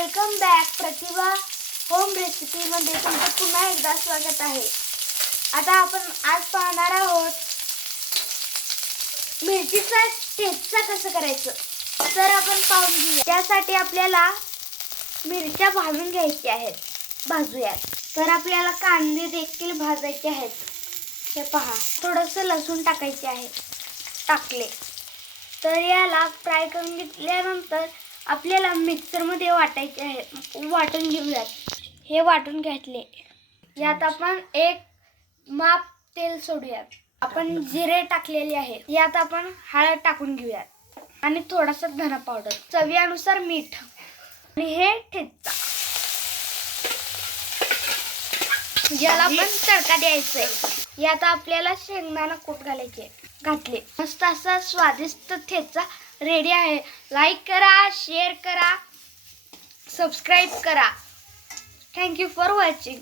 Welcome back प्रतिभा home रेसिपीमध्ये तुमचं पुन्हा एकदा स्वागत आहे। आता आपण आज पाहणार आहोत मिरचीचा ठेचा कसं करायचं। तर आपण पाहून घेऊया। त्यासाठी आपल्याला मिरच्या भाजून घ्यायच्या आहेत, भाजूयात। तर आपल्याला कांदे देखील भाजायचे आहेत। हे पहा, थोडंसं लसूण टाकायचे आहे, टाकले। तर याला फ्राय करून घेतल्यानंतर आपल्याला मिक्सरमध्ये वाटायचे आहे, वाटून घेऊयात। हे वाटून घेतले। यात आपण एक माप तेल सोडूयात। आपण जिरे टाकलेले आहे। यात आपण हळद टाकून घेऊयात आणि थोडासा धना पावडर, चवीनुसार मीठ आणि हे ठेचा। याला पण तडका द्यायचा आहे। यात आपल्याला शेंगदाणा कूट घातले। मस्त असा स्वादिष्ट ठेचा रेडी आहे। लाईक करा, शेअर करा, सबस्क्राइब करा। Thank you for watching.